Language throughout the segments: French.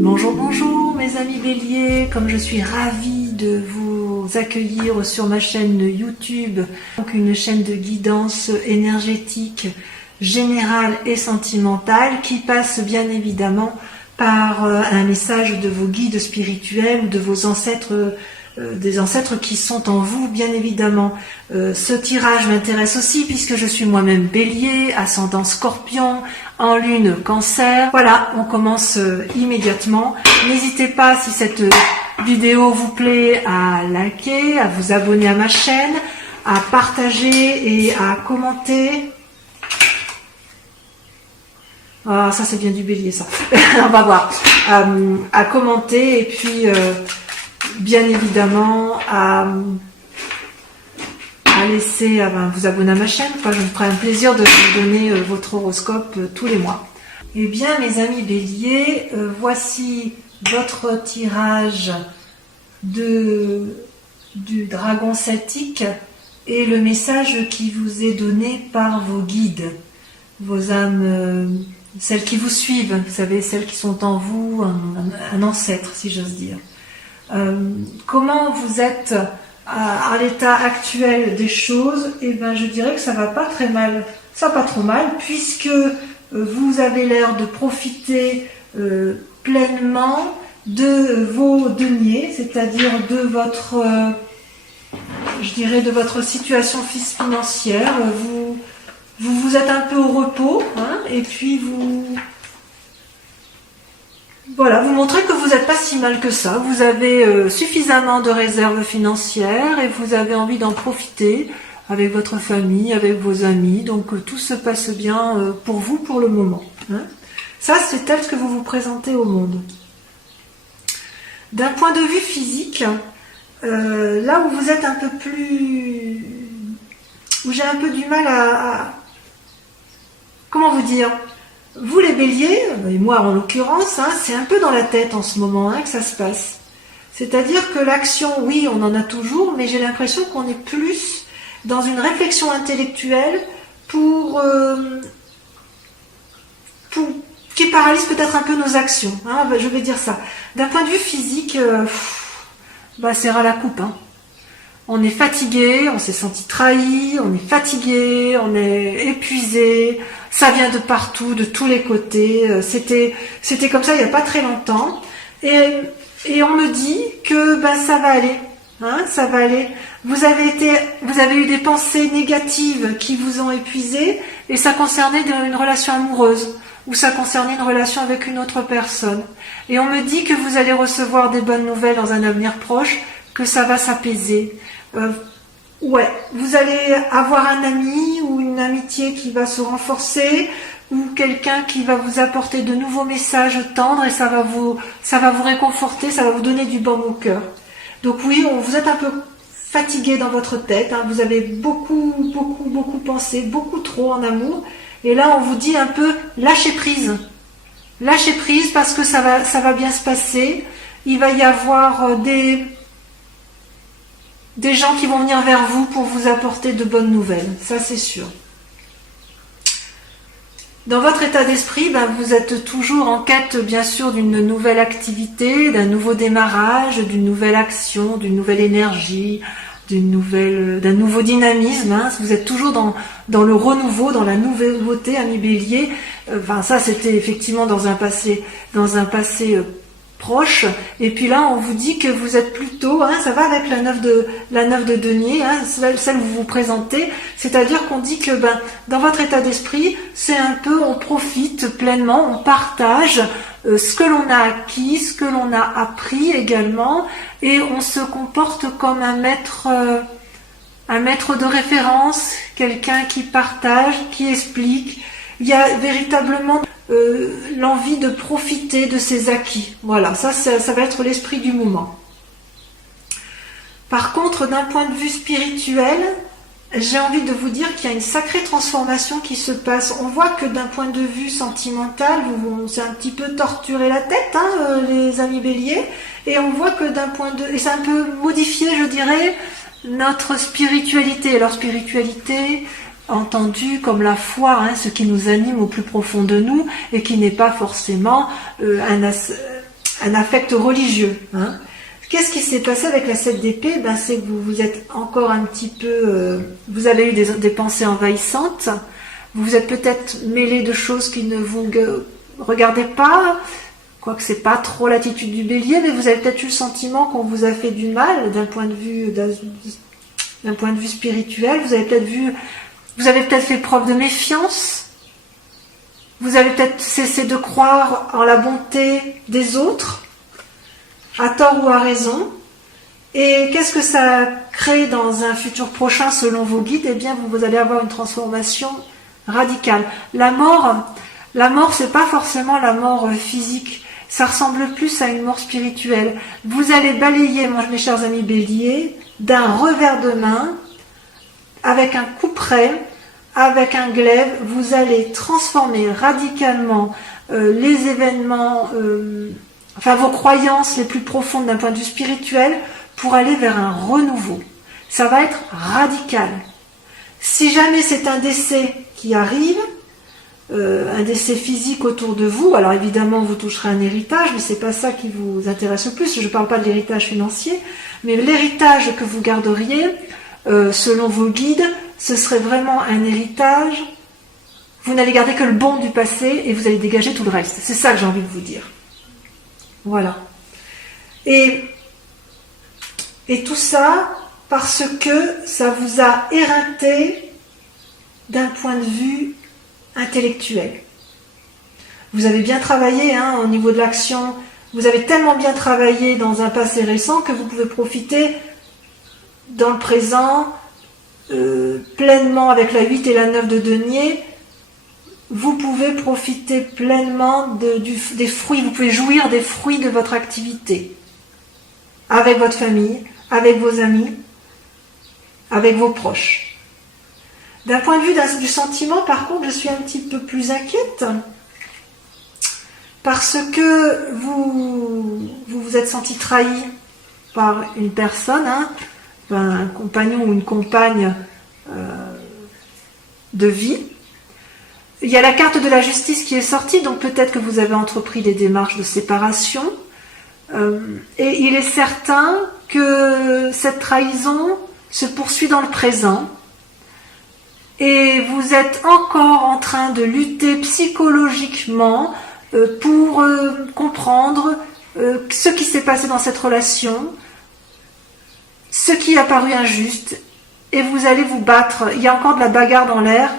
Bonjour, bonjour mes amis béliers, comme je suis ravie de vous accueillir sur ma chaîne YouTube, donc une chaîne de guidance énergétique, générale et sentimentale qui passe bien évidemment par un message de vos guides spirituels ou de vos ancêtres, des ancêtres qui sont en vous bien évidemment. Ce tirage m'intéresse aussi puisque je suis moi-même bélier, ascendant scorpion, en lune cancer. Voilà, on commence immédiatement. N'hésitez pas, si cette vidéo vous plaît, à liker, à vous abonner à ma chaîne, à partager et à commenter. Ah, ça c'est bien du bélier ça. On va voir. À commenter et puis bien évidemment à laisser, vous abonner à ma chaîne. Enfin, je me ferai un plaisir de vous donner votre horoscope tous les mois. Eh bien mes amis béliers, voici votre tirage du dragon celtique et le message qui vous est donné par vos guides, vos âmes, celles qui vous suivent, vous savez, celles qui sont en vous, un ancêtre si j'ose dire. Comment vous êtes à l'état actuel des choses? Eh bien, je dirais que ça va pas très mal, ça va pas trop mal, puisque vous avez l'air de profiter pleinement de vos deniers, c'est-à-dire de votre, je dirais, de votre situation financière. Vous êtes un peu au repos, hein, et puis voilà, vous montrez que vous n'êtes pas si mal que ça. Vous avez suffisamment de réserves financières et vous avez envie d'en profiter avec votre famille, avec vos amis. Donc tout se passe bien pour vous pour le moment. Hein. Ça, c'est tel que vous vous présentez au monde. D'un point de vue physique, là où vous êtes un peu plus... où j'ai un peu du mal à... Comment vous dire ? Vous les béliers, et moi en l'occurrence, hein, c'est un peu dans la tête en ce moment que ça se passe. C'est-à-dire que l'action, oui, on en a toujours, mais j'ai l'impression qu'on est plus dans une réflexion intellectuelle qui paralyse peut-être un peu nos actions. Hein, je vais dire ça. D'un point de vue physique, c'est ras la coupe. Hein. On est fatigué, on s'est senti trahi, on est fatigué, on est épuisé, ça vient de partout, de tous les côtés. C'était comme ça il n'y a pas très longtemps. Et on me dit que ça va aller. Hein, ça va aller. Vous avez eu des pensées négatives qui vous ont épuisé et ça concernait une relation amoureuse ou ça concernait une relation avec une autre personne. Et on me dit que vous allez recevoir des bonnes nouvelles dans un avenir proche, que ça va s'apaiser. Ouais, vous allez avoir un ami ou une amitié qui va se renforcer ou quelqu'un qui va vous apporter de nouveaux messages tendres et ça va vous réconforter, ça va vous donner du baume au cœur. Donc oui, vous êtes un peu fatigué dans votre tête, hein, vous avez beaucoup pensé, beaucoup trop en amour et là on vous dit un peu lâchez prise. Lâchez prise parce que ça va bien se passer, il va y avoir des gens qui vont venir vers vous pour vous apporter de bonnes nouvelles, ça c'est sûr. Dans votre état d'esprit, vous êtes toujours en quête bien sûr d'une nouvelle activité, d'un nouveau démarrage, d'une nouvelle action, d'une nouvelle énergie, d'un nouveau dynamisme. Hein. Vous êtes toujours dans le renouveau, dans la nouveauté, amis bélier. Ça c'était effectivement dans un passé proche, et puis là on vous dit que vous êtes plutôt, hein, ça va avec la neuf de denier, hein, celle où vous vous présentez, c'est-à-dire qu'on dit que dans votre état d'esprit, c'est un peu, on profite pleinement, on partage ce que l'on a acquis, ce que l'on a appris également, et on se comporte comme un maître de référence, quelqu'un qui partage, qui explique. Il y a véritablement l'envie de profiter de ses acquis. Voilà, ça va être l'esprit du moment. Par contre, d'un point de vue spirituel, j'ai envie de vous dire qu'il y a une sacrée transformation qui se passe. On voit que d'un point de vue sentimental, c'est un petit peu torturé la tête, hein, les amis béliers, et on voit que et c'est un peu modifié, je dirais, notre spiritualité. Alors spiritualité, entendu comme la foi, hein, ce qui nous anime au plus profond de nous et qui n'est pas forcément un affect religieux. Hein. Qu'est-ce qui s'est passé avec la 7 d'épée? C'est que vous êtes encore un petit peu... vous avez eu des pensées envahissantes. Vous vous êtes peut-être mêlé de choses qui ne vous regardaient pas. Quoique c'est pas trop l'attitude du bélier, mais vous avez peut-être eu le sentiment qu'on vous a fait du mal d'un point de vue spirituel. Vous avez peut-être fait preuve de méfiance. Vous avez peut-être cessé de croire en la bonté des autres, à tort ou à raison. Et qu'est-ce que ça crée dans un futur prochain selon vos guides? Eh bien, vous allez avoir une transformation radicale. La mort, c'est pas forcément la mort physique. Ça ressemble plus à une mort spirituelle. Vous allez balayer, mes chers amis béliers, d'un revers de main, avec un coup près, avec un glaive, vous allez transformer radicalement les événements, vos croyances les plus profondes d'un point de vue spirituel pour aller vers un renouveau. Ça va être radical. Si jamais c'est un décès qui arrive, un décès physique autour de vous, alors évidemment vous toucherez un héritage, mais c'est pas ça qui vous intéresse le plus. Je ne parle pas de l'héritage financier, mais l'héritage que vous garderiez, selon vos guides, ce serait vraiment un héritage. Vous n'allez garder que le bon du passé et vous allez dégager tout le reste. C'est ça que j'ai envie de vous dire. Voilà. Et tout ça parce que ça vous a éreinté d'un point de vue intellectuel. Vous avez bien travaillé au niveau de l'action, vous avez tellement bien travaillé dans un passé récent que vous pouvez profiter dans le présent pleinement avec la 8 et la 9 de denier. Vous pouvez profiter pleinement des fruits, vous pouvez jouir des fruits de votre activité avec votre famille, avec vos amis, avec vos proches. D'un point de vue du sentiment, par contre, je suis un petit peu plus inquiète parce que vous vous êtes senti trahi par une personne, un compagnon ou une compagne de vie. Il y a la carte de la justice qui est sortie, donc peut-être que vous avez entrepris des démarches de séparation. Et il est certain que cette trahison se poursuit dans le présent. Et vous êtes encore en train de lutter psychologiquement pour comprendre ce qui s'est passé dans cette relation, ce qui a paru injuste, et vous allez vous battre. Il y a encore de la bagarre dans l'air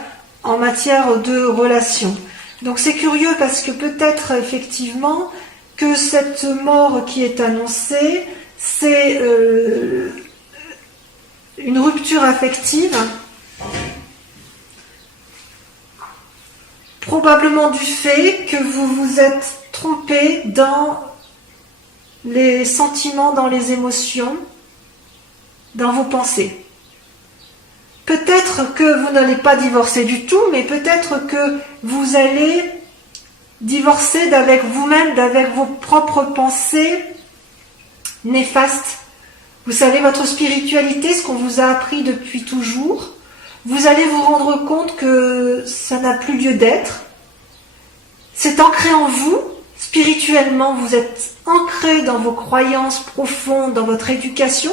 en matière de relation. Donc c'est curieux parce que peut-être effectivement que cette mort qui est annoncée, c'est une rupture affective, probablement du fait que vous vous êtes trompé dans les sentiments, dans les émotions, dans vos pensées. Peut-être que vous n'allez pas divorcer du tout, mais peut-être que vous allez divorcer d'avec vous-même, d'avec vos propres pensées néfastes. Vous savez, votre spiritualité, ce qu'on vous a appris depuis toujours, vous allez vous rendre compte que ça n'a plus lieu d'être. C'est ancré en vous, spirituellement, vous êtes ancré dans vos croyances profondes, dans votre éducation,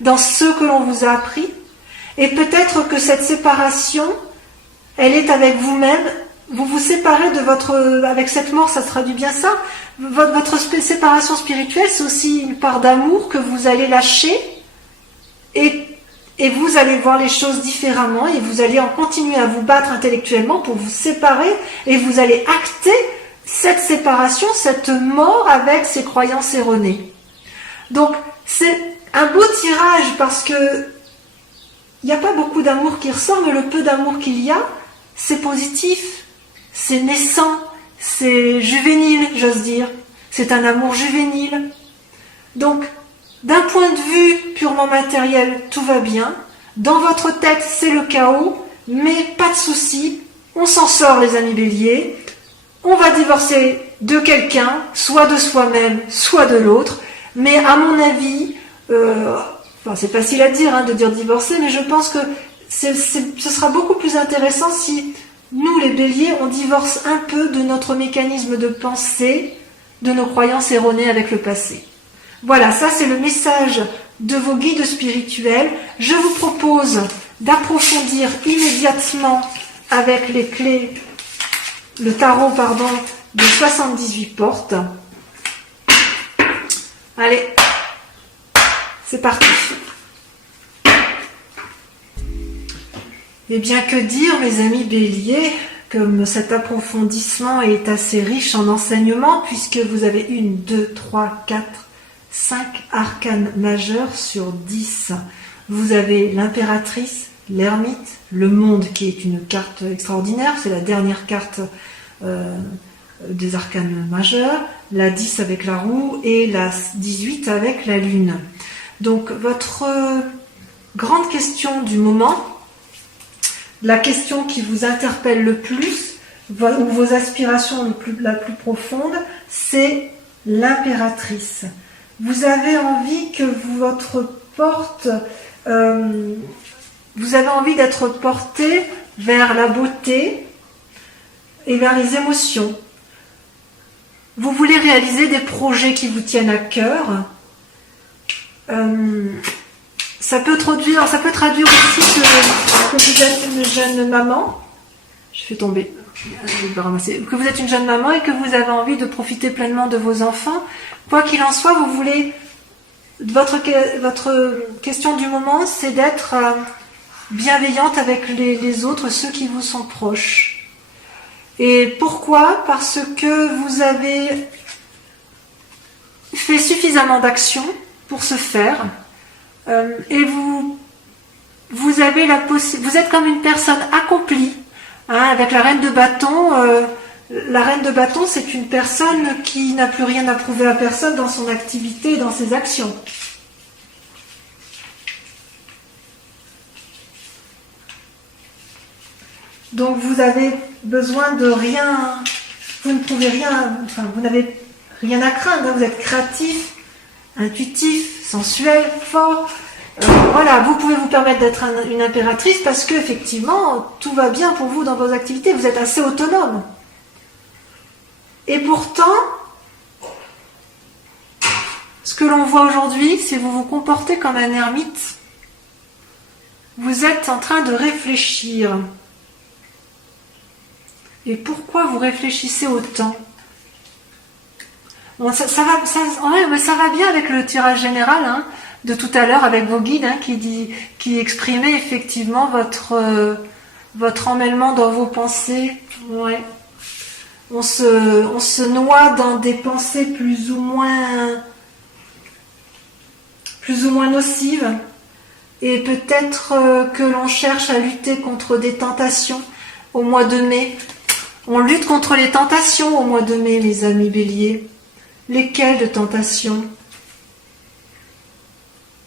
dans ce que l'on vous a appris. Et peut-être que cette séparation, elle est avec vous-même. Vous vous séparez de votre... Avec cette mort, ça se traduit bien ça. Votre séparation spirituelle, c'est aussi une part d'amour que vous allez lâcher. Et vous allez voir les choses différemment. Et vous allez en continuer à vous battre intellectuellement pour vous séparer. Et vous allez acter cette séparation, cette mort avec ces croyances erronées. Donc, c'est un beau tirage parce que il n'y a pas beaucoup d'amour qui ressort, mais le peu d'amour qu'il y a, c'est positif, c'est naissant, c'est juvénile, j'ose dire. C'est un amour juvénile. Donc, d'un point de vue purement matériel, tout va bien. Dans votre tête, c'est le chaos, mais pas de souci. On s'en sort, les amis béliers. On va divorcer de quelqu'un, soit de soi-même, soit de l'autre. Mais à mon avis... c'est facile à dire de dire divorcer, mais je pense que ce sera beaucoup plus intéressant si nous, les béliers, on divorce un peu de notre mécanisme de pensée de nos croyances erronées avec le passé. Voilà, ça c'est le message de vos guides spirituels. Je vous propose d'approfondir immédiatement avec les clés, le tarot, pardon, de 78 portes. Allez, c'est parti. Eh bien, que dire, mes amis béliers, comme cet approfondissement est assez riche en enseignements, puisque vous avez 1, 2, 3, 4, 5 arcanes majeurs sur 10. Vous avez l'impératrice, l'ermite, le monde qui est une carte extraordinaire, c'est la dernière carte des arcanes majeures, la 10 avec la roue et la 18 avec la lune. Donc votre grande question du moment, la question qui vous interpelle le plus, ou vos aspirations la plus profonde, c'est l'impératrice. Vous avez envie que votre porte, vous avez envie d'être porté vers la beauté et vers les émotions. Vous voulez réaliser des projets qui vous tiennent à cœur. Ça peut traduire aussi que vous êtes une jeune maman. Je fais tomber. Que vous êtes une jeune maman et que vous avez envie de profiter pleinement de vos enfants. Quoi qu'il en soit, vous voulez. Votre question du moment, c'est d'être bienveillante avec les autres, ceux qui vous sont proches. Et pourquoi ? Parce que vous avez fait suffisamment d'actions pour ce faire. Et vous avez vous êtes comme une personne accomplie, hein, avec la reine de bâton. La reine de bâton, c'est une personne qui n'a plus rien à prouver à personne dans son activité et dans ses actions. Donc vous avez besoin de rien, vous ne pouvez rien, enfin vous n'avez rien à craindre, hein, vous êtes créatif, intuitif, sensuel, fort. Voilà, vous pouvez vous permettre d'être une impératrice parce que effectivement tout va bien pour vous dans vos activités, vous êtes assez autonome. Et pourtant, ce que l'on voit aujourd'hui, c'est que vous vous comportez comme un ermite. Vous êtes en train de réfléchir. Et pourquoi vous réfléchissez autant ? Bon, ça va bien avec le tirage général, hein, de tout à l'heure avec vos guides, hein, qui exprimaient effectivement votre emmêlement dans vos pensées. Ouais. On se noie dans des pensées plus ou moins nocives, et peut-être que l'on cherche à lutter contre des tentations au mois de mai. On lutte contre les tentations au mois de mai, mes amis béliers. Lesquelles de tentations ?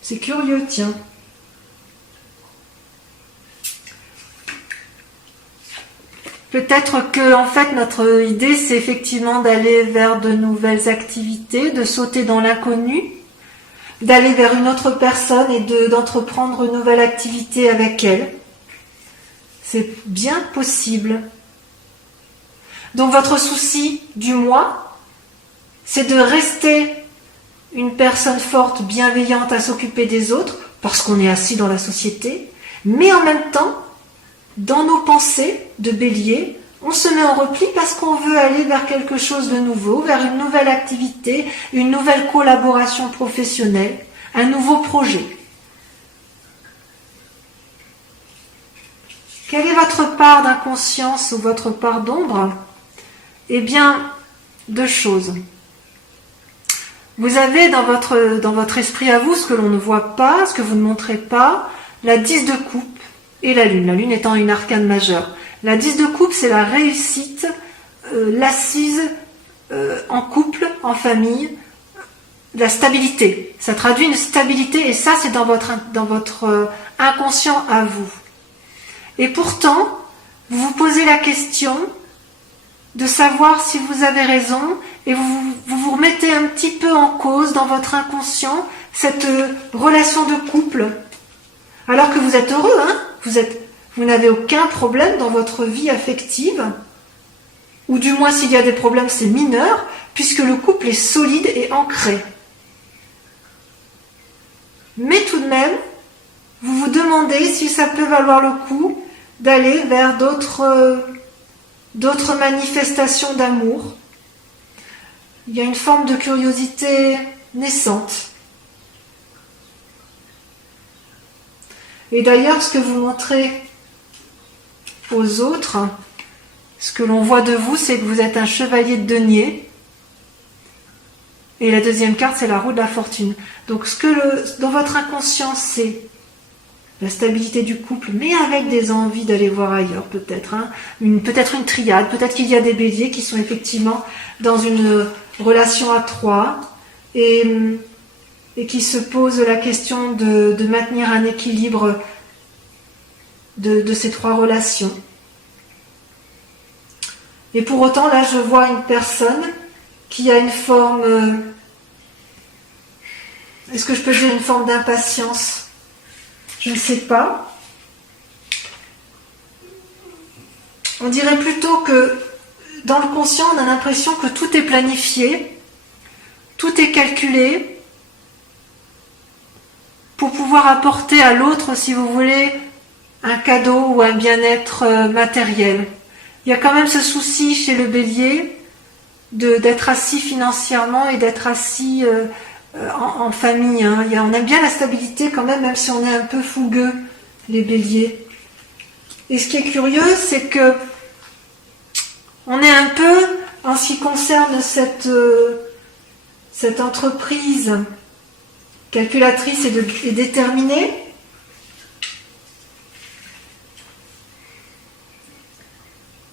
C'est curieux, tiens. Peut-être que, en fait, notre idée, c'est effectivement d'aller vers de nouvelles activités, de sauter dans l'inconnu, d'aller vers une autre personne et d'entreprendre une nouvelle activité avec elle. C'est bien possible. Donc votre souci du mois, c'est de rester une personne forte, bienveillante à s'occuper des autres, parce qu'on est assis dans la société, mais en même temps, dans nos pensées de bélier, on se met en repli parce qu'on veut aller vers quelque chose de nouveau, vers une nouvelle activité, une nouvelle collaboration professionnelle, un nouveau projet. Quelle est votre part d'inconscience ou votre part d'ombre ? Eh bien, deux choses. Vous avez dans votre esprit à vous, ce que l'on ne voit pas, ce que vous ne montrez pas, la 10 de coupe et la lune étant une arcane majeure. La 10 de coupe, c'est la réussite, l'assise en couple, en famille, la stabilité. Ça traduit une stabilité et ça, c'est dans votre inconscient à vous. Et pourtant, vous vous posez la question de savoir si vous avez raison et vous remettez un petit peu en cause dans votre inconscient cette relation de couple. Alors que vous êtes heureux, hein, vous n'avez aucun problème dans votre vie affective, ou du moins s'il y a des problèmes c'est mineur, puisque le couple est solide et ancré. Mais tout de même, vous vous demandez si ça peut valoir le coup d'aller vers d'autres manifestations d'amour. Il y a une forme de curiosité naissante. Et d'ailleurs, ce que vous montrez aux autres, ce que l'on voit de vous, c'est que vous êtes un chevalier de denier. Et la deuxième carte, c'est la roue de la fortune. Donc, dans votre inconscient, c'est la stabilité du couple, mais avec des envies d'aller voir ailleurs, peut-être. Peut-être une triade, peut-être qu'il y a des béliers qui sont effectivement dans une relation à trois et qui se posent la question de maintenir un équilibre de ces trois relations. Et pour autant, là, je vois une personne qui a une forme... est-ce que je peux dire une forme d'impatience ? Je ne sais pas. On dirait plutôt que dans le conscient, on a l'impression que tout est planifié, tout est calculé pour pouvoir apporter à l'autre, si vous voulez, un cadeau ou un bien-être matériel. Il y a quand même ce souci chez le bélier d'être assis financièrement et d'être assis en famille. On aime bien la stabilité quand même si on est un peu fougueux, les béliers. Et ce qui est curieux, c'est que on est un peu, en ce qui concerne cette entreprise calculatrice et déterminée,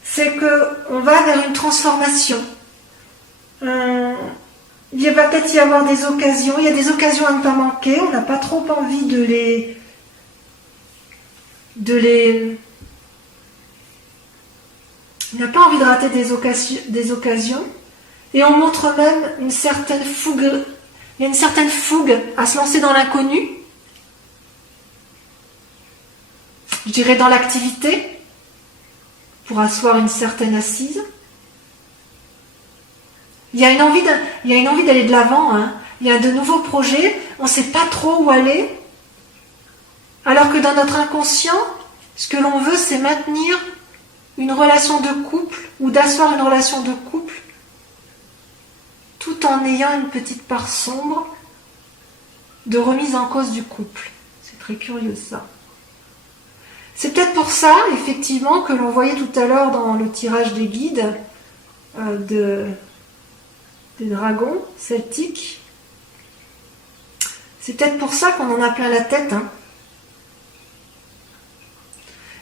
c'est qu'on va vers une transformation. Il va peut-être y avoir des occasions, il y a des occasions à ne pas manquer, on n'a pas trop envie de on n'a pas envie de rater des occasions, et on montre même une certaine fougue, il y a une certaine fougue à se lancer dans l'inconnu, je dirais dans l'activité, pour asseoir une certaine assise. Il y a une envie d'aller de l'avant, Il y a de nouveaux projets, on ne sait pas trop où aller. Alors que dans notre inconscient, ce que l'on veut, c'est maintenir une relation de couple ou d'asseoir une relation de couple tout en ayant une petite part sombre de remise en cause du couple. C'est très curieux ça. C'est peut-être pour ça, effectivement, que l'on voyait tout à l'heure dans le tirage des guides des dragons celtiques. C'est peut-être pour ça qu'on en a plein la tête.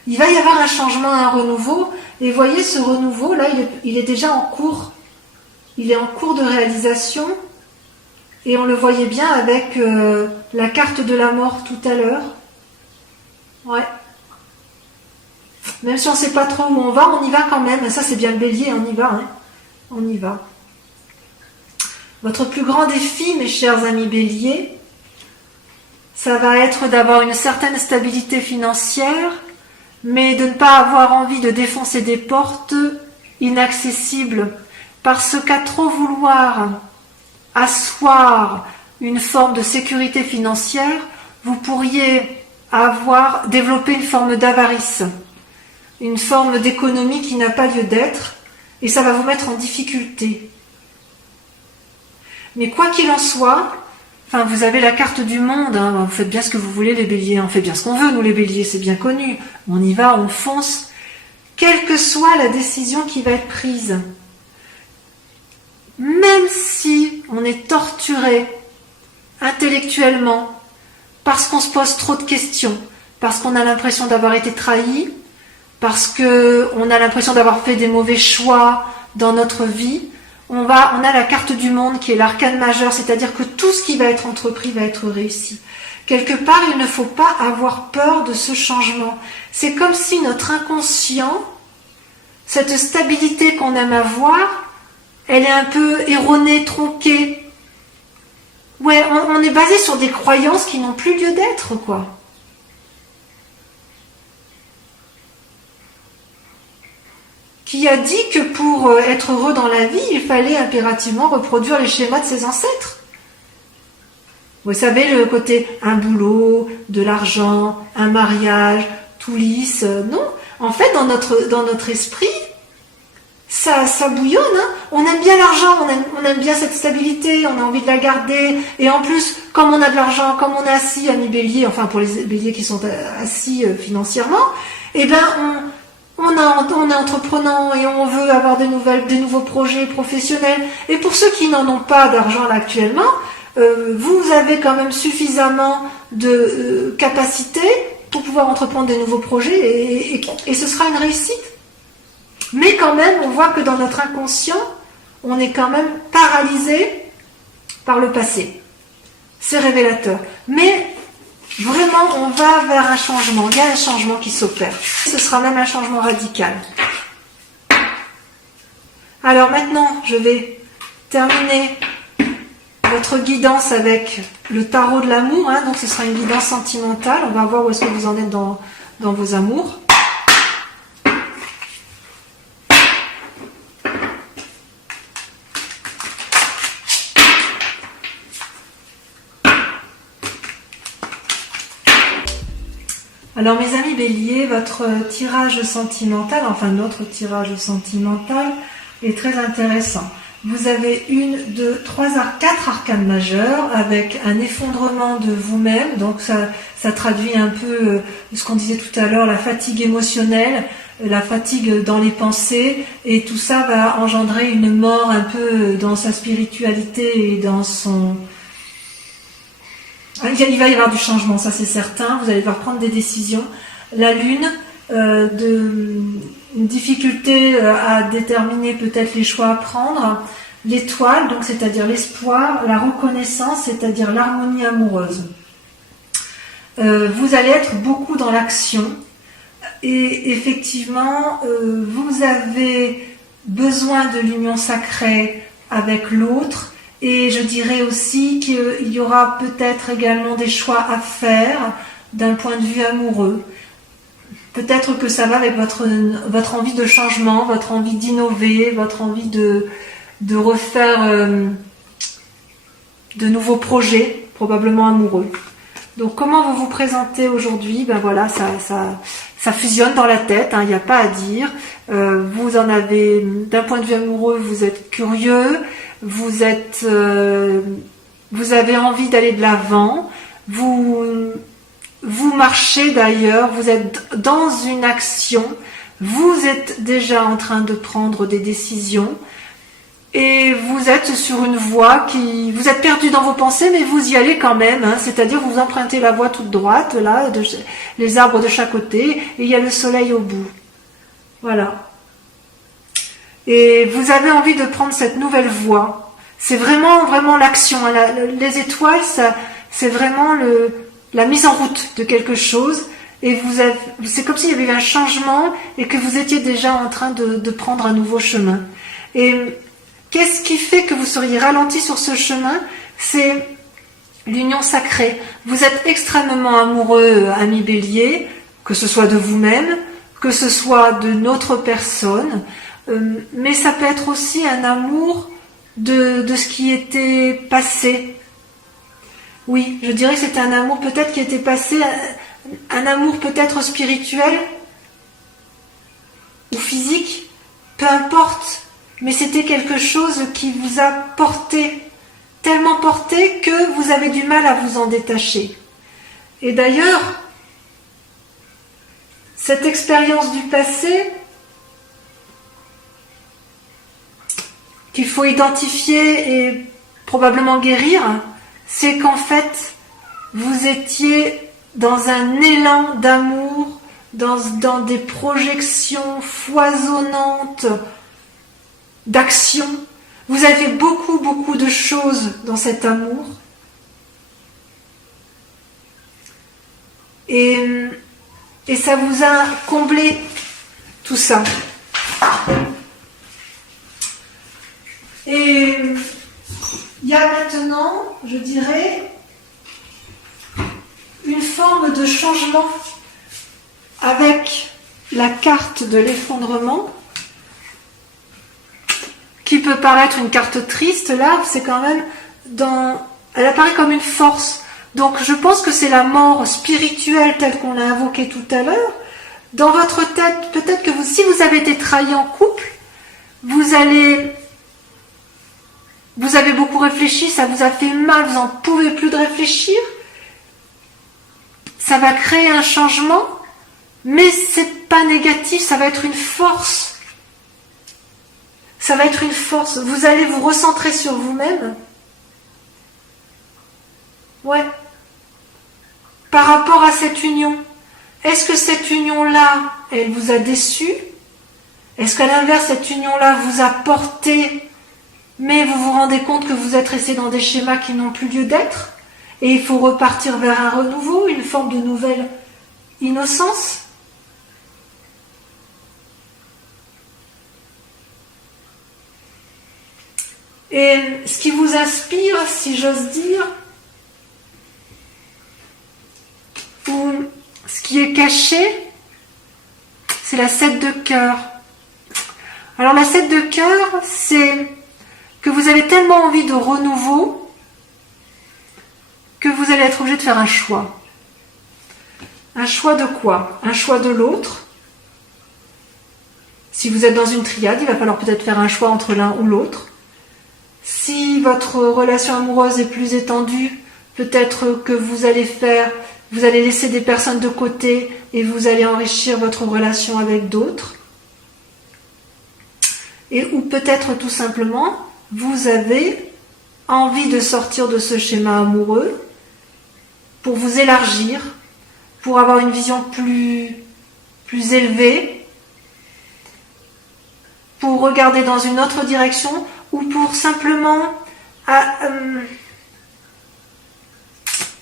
Il va y avoir un changement, un renouveau. Et voyez, ce renouveau, là, il est déjà en cours. Il est en cours de réalisation. Et on le voyait bien avec la carte de la mort tout à l'heure. Ouais. Même si on ne sait pas trop où on y va quand même. Ça, c'est bien le bélier, on y va. On y va. Votre plus grand défi, mes chers amis béliers, ça va être d'avoir une certaine stabilité financière, mais de ne pas avoir envie de défoncer des portes inaccessibles, parce qu'à trop vouloir asseoir une forme de sécurité financière, vous pourriez développer une forme d'avarice, une forme d'économie qui n'a pas lieu d'être, et ça va vous mettre en difficulté. Mais quoi qu'il en soit, vous avez la carte du monde, vous faites bien ce que vous voulez les béliers, on fait bien ce qu'on veut nous les béliers, c'est bien connu, on y va, on fonce, quelle que soit la décision qui va être prise. Même si on est torturé intellectuellement, parce qu'on se pose trop de questions, parce qu'on a l'impression d'avoir été trahi, parce qu'on a l'impression d'avoir fait des mauvais choix dans notre vie, on a la carte du monde qui est l'arcane majeur, c'est-à-dire que tout ce qui va être entrepris va être réussi. Quelque part, il ne faut pas avoir peur de ce changement. C'est comme si notre inconscient, cette stabilité qu'on aime avoir, elle est un peu erronée, tronquée. Ouais, on est basé sur des croyances qui n'ont plus lieu d'être, quoi. qui a dit que pour être heureux dans la vie, il fallait impérativement reproduire les schémas de ses ancêtres. Vous savez, le côté un boulot, de l'argent, un mariage, tout lisse, non. En fait, dans notre esprit, ça bouillonne. Hein. On aime bien l'argent, on aime bien cette stabilité, on a envie de la garder. Et en plus, comme on a de l'argent, comme on est assis, amis béliers, enfin pour les béliers qui sont assis financièrement, eh ben on est entreprenant et on veut avoir des nouveaux projets professionnels. Et pour ceux qui n'en ont pas d'argent là actuellement, vous avez quand même suffisamment de capacité pour pouvoir entreprendre des nouveaux projets et ce sera une réussite. Mais quand même, on voit que dans notre inconscient, on est quand même paralysé par le passé. C'est révélateur. Mais vraiment, on va vers un changement. Il y a un changement qui s'opère. Ce sera même un changement radical. Alors maintenant, je vais terminer votre guidance avec le tarot de l'amour. Hein, donc ce sera une guidance sentimentale. On va voir où est-ce que vous en êtes dans vos amours. Alors mes amis béliers, votre tirage sentimental, enfin notre tirage sentimental est très intéressant. Vous avez 4 arcanes majeures avec un effondrement de vous-même, donc ça traduit un peu ce qu'on disait tout à l'heure, la fatigue émotionnelle, la fatigue dans les pensées, et tout ça va engendrer une mort un peu dans sa spiritualité et dans son... Il va y avoir du changement, ça c'est certain, vous allez devoir prendre des décisions. La lune, une difficulté à déterminer peut-être les choix à prendre. L'étoile, donc c'est-à-dire l'espoir. La reconnaissance, c'est-à-dire l'harmonie amoureuse. Vous allez être beaucoup dans l'action. Et effectivement, vous avez besoin de l'union sacrée avec l'autre. Et je dirais aussi qu'il y aura peut-être également des choix à faire d'un point de vue amoureux. Peut-être que ça va avec votre envie de changement, votre envie d'innover, votre envie de refaire de nouveaux projets, probablement amoureux. Donc comment vous vous présentez aujourd'hui? Ben voilà, ça fusionne dans la tête, hein, il n'y a pas à dire. Vous en avez, d'un point de vue amoureux, vous êtes curieux, vous avez envie d'aller de l'avant, vous marchez d'ailleurs, vous êtes dans une action, vous êtes déjà en train de prendre des décisions et vous êtes sur une voie vous êtes perdu dans vos pensées, mais vous y allez quand même, hein, c'est-à-dire vous empruntez la voie toute droite, là, les arbres de chaque côté, et il y a le soleil au bout. Voilà. Et vous avez envie de prendre cette nouvelle voie. C'est vraiment l'action. Hein. Les étoiles, c'est vraiment la mise en route de quelque chose. Et c'est comme s'il y avait eu un changement et que vous étiez déjà en train de prendre un nouveau chemin. Et qu'est-ce qui fait que vous seriez ralenti sur ce chemin? C'est l'union sacrée. Vous êtes extrêmement amoureux, ami bélier, que ce soit de vous-même, que ce soit de notre personne. Mais ça peut être aussi un amour de ce qui était passé. Oui, je dirais que c'est un amour peut-être qui était passé, un amour peut-être spirituel ou physique, peu importe, mais c'était quelque chose qui vous a porté, tellement porté que vous avez du mal à vous en détacher. Et d'ailleurs, cette expérience du passé, qu'il faut identifier et probablement guérir, c'est qu'en fait, vous étiez dans un élan d'amour, dans des projections foisonnantes d'action. Vous avez fait beaucoup de choses dans cet amour. Et ça vous a comblé tout ça. Et il y a maintenant, je dirais, une forme de changement avec la carte de l'effondrement. qui peut paraître une carte triste, là, c'est quand même elle apparaît comme une force. Donc, je pense que c'est la mort spirituelle telle qu'on l'a invoquée tout à l'heure. Dans votre tête, peut-être que si vous avez été trahi en couple, vous avez beaucoup réfléchi, ça vous a fait mal, vous n'en pouvez plus de réfléchir. Ça va créer un changement, mais c'est pas négatif, ça va être une force. Ça va être une force. Vous allez vous recentrer sur vous-même. Ouais. Par rapport à cette union. Est-ce que cette union-là, elle vous a déçu? Est-ce qu'à l'inverse, cette union-là vous a porté, mais vous vous rendez compte que vous êtes resté dans des schémas qui n'ont plus lieu d'être? Et il faut repartir vers un renouveau, une forme de nouvelle innocence? Et ce qui vous inspire, si j'ose dire, ou ce qui est caché, c'est la 7 de cœur. Alors la 7 de cœur, c'est que vous avez tellement envie de renouveau que vous allez être obligé de faire un choix. Un choix de quoi? Un choix de l'autre. Si vous êtes dans une triade, il va falloir peut-être faire un choix entre l'un ou l'autre. Si votre relation amoureuse est plus étendue, peut-être que vous allez laisser des personnes de côté et vous allez enrichir votre relation avec d'autres. Ou peut-être tout simplement, vous avez envie de sortir de ce schéma amoureux pour vous élargir, pour avoir une vision plus élevée, pour regarder dans une autre direction ou pour simplement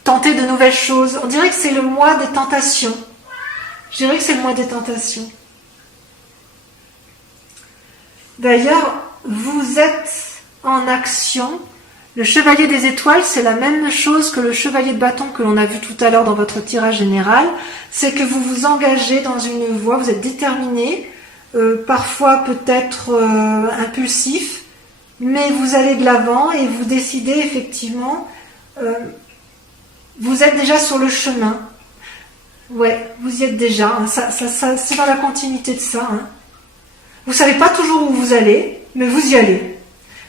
tenter de nouvelles choses. On dirait que c'est le mois des tentations. Je dirais que c'est le mois des tentations. D'ailleurs, vous êtes en action. Le chevalier des étoiles, c'est la même chose que le chevalier de bâton que l'on a vu tout à l'heure dans votre tirage général. C'est que vous vous engagez dans une voie, vous êtes déterminé, parfois peut-être impulsif, mais vous allez de l'avant et vous décidez effectivement, vous êtes déjà sur le chemin. Ouais, vous y êtes déjà, hein. Ça, c'est dans la continuité de ça. Hein. Vous ne savez pas toujours où vous allez, mais vous y allez.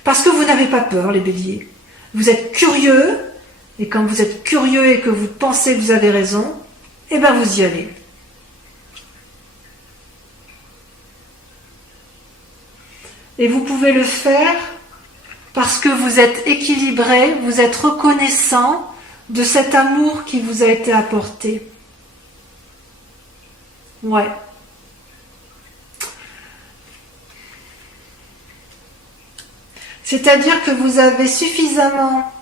Parce que vous n'avez pas peur, les béliers. Vous êtes curieux, et quand vous êtes curieux et que vous pensez que vous avez raison, eh bien vous y allez. Et vous pouvez le faire parce que vous êtes équilibré, vous êtes reconnaissant de cet amour qui vous a été apporté. Ouais. C'est-à-dire que vous avez suffisamment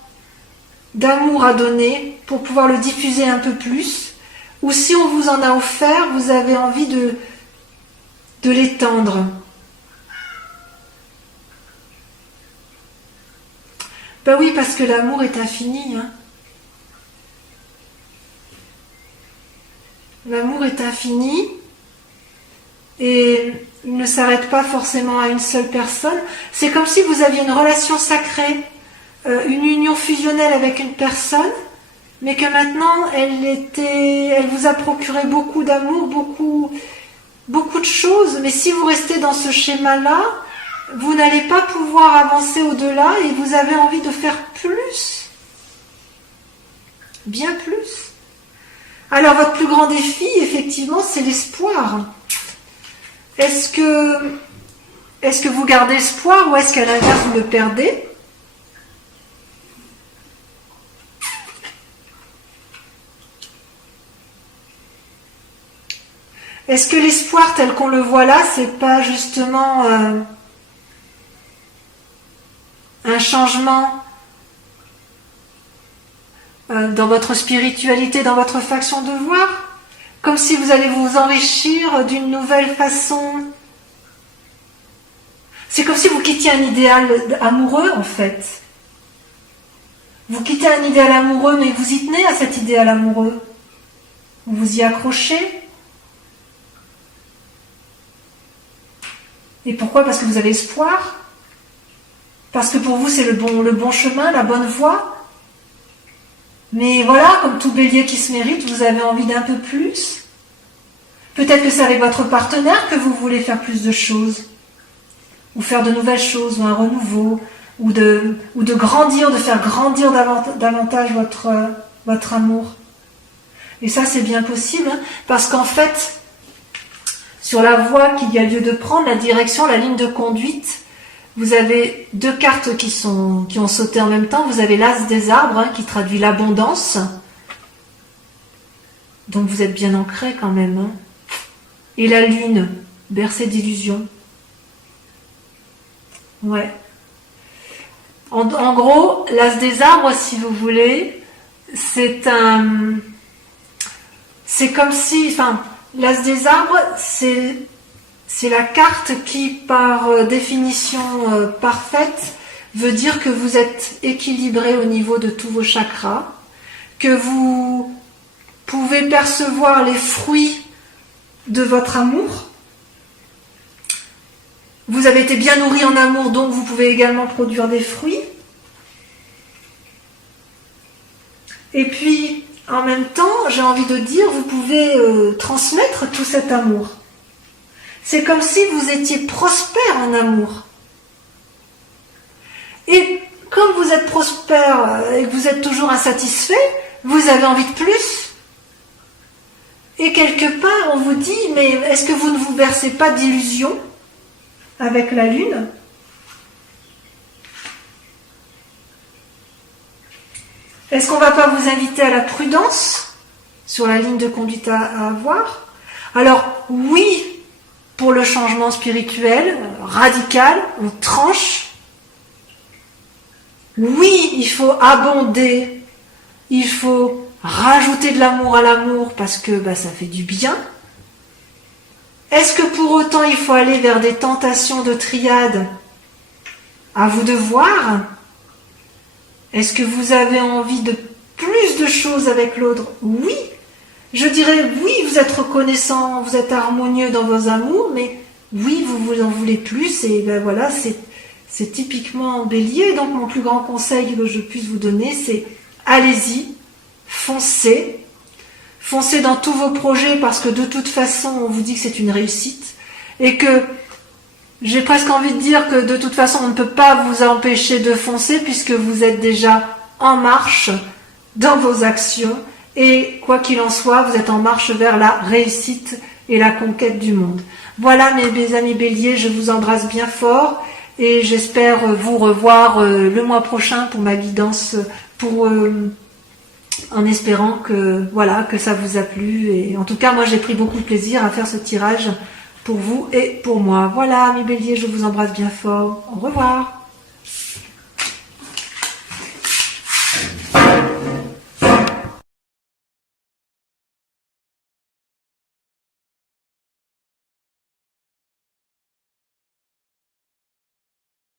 d'amour à donner pour pouvoir le diffuser un peu plus, ou si on vous en a offert, vous avez envie de l'étendre. Ben oui, parce que l'amour est infini. Hein. L'amour est infini et il ne s'arrête pas forcément à une seule personne. C'est comme si vous aviez une relation sacrée, une union fusionnelle avec une personne, mais que maintenant elle vous a procuré beaucoup d'amour, beaucoup de choses. Mais si vous restez dans ce schéma-là, vous n'allez pas pouvoir avancer au-delà et vous avez envie de faire plus. Bien plus. Alors votre plus grand défi, effectivement, c'est l'espoir. Est-ce que vous gardez espoir ou est-ce qu'à l'inverse vous le perdez? Est-ce que l'espoir tel qu'on le voit là, c'est pas justement un changement dans votre spiritualité, dans votre façon de voir? Comme si vous allez vous enrichir d'une nouvelle façon. C'est comme si vous quittiez un idéal amoureux, en fait. Vous quittez un idéal amoureux, mais vous y tenez à cet idéal amoureux. Vous vous y accrochez. Et pourquoi? Parce que vous avez espoir. parce que pour vous c'est le bon chemin, la bonne voie. Mais voilà, comme tout bélier qui se mérite, vous avez envie d'un peu plus. Peut-être que c'est avec votre partenaire que vous voulez faire plus de choses, ou faire de nouvelles choses, ou un renouveau, ou de grandir, de faire grandir davantage votre amour. Et ça, c'est bien possible, hein, parce qu'en fait, sur la voie qu'il y a lieu de prendre, la direction, la ligne de conduite, vous avez deux cartes qui ont sauté en même temps. Vous avez l'As des arbres, hein, qui traduit l'abondance. Donc vous êtes bien ancré quand même, hein. Et la lune, bercée d'illusions. Ouais. En gros, l'As des arbres, si vous voulez, c'est comme si, enfin, l'As des arbres, c'est la carte qui, par définition parfaite, veut dire que vous êtes équilibré au niveau de tous vos chakras, que vous pouvez percevoir les fruits de votre amour. Vous avez été bien nourri en amour, donc vous pouvez également produire des fruits. Et puis, en même temps, j'ai envie de dire, vous pouvez transmettre tout cet amour. C'est comme si vous étiez prospère en amour. Et comme vous êtes prospère et que vous êtes toujours insatisfait, vous avez envie de plus. Et quelque part, on vous dit, mais est-ce que vous ne vous bercez pas d'illusions avec la lune? Est-ce qu'on ne va pas vous inviter à la prudence sur la ligne de conduite à avoir? Alors, oui, pour le changement spirituel, radical, on tranche. Oui, il faut abonder, il faut rajouter de l'amour à l'amour parce que ça fait du bien. Est-ce que pour autant il faut aller vers des tentations de triade? À vous de voir. Est-ce que vous avez envie de plus de choses avec l'autre? Oui. Je dirais oui, vous êtes reconnaissant, vous êtes harmonieux dans vos amours, mais oui, vous en voulez plus, et voilà, c'est typiquement Bélier. Donc mon plus grand conseil que je puisse vous donner, c'est allez-y, foncez dans tous vos projets, parce que de toute façon, on vous dit que c'est une réussite, et que j'ai presque envie de dire que de toute façon, on ne peut pas vous empêcher de foncer, puisque vous êtes déjà en marche dans vos actions, et quoi qu'il en soit, vous êtes en marche vers la réussite et la conquête du monde. Voilà mes amis Béliers, je vous embrasse bien fort, et j'espère vous revoir le mois prochain pour ma guidance, en espérant que ça vous a plu. Et en tout cas, moi j'ai pris beaucoup de plaisir à faire ce tirage pour vous et pour moi. Voilà mes Béliers, je vous embrasse bien fort. Au revoir.